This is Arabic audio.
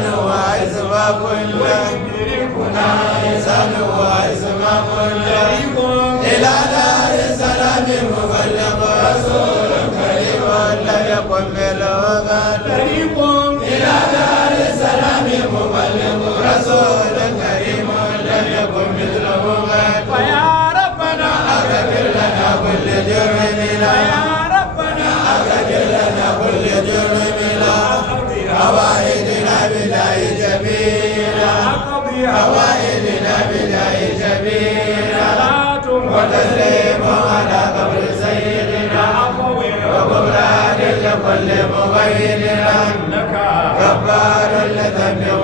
وعزم كل إنسان وعزم كل إلى دار السلام مبلغ رسول كريم لم يكن بالوغد إلى دار السلام مبلغ رسول كريم لم يكن مثله غد فيا ربنا أغفر لنا كل جرمنا يا ربنا أغفر لنا كل جرمنا حوائجنا بداي جميلة حوائجنا بداي جميلة وتسليم على قبر سيدنا وغفران لكل مغيرنا كفار لذنب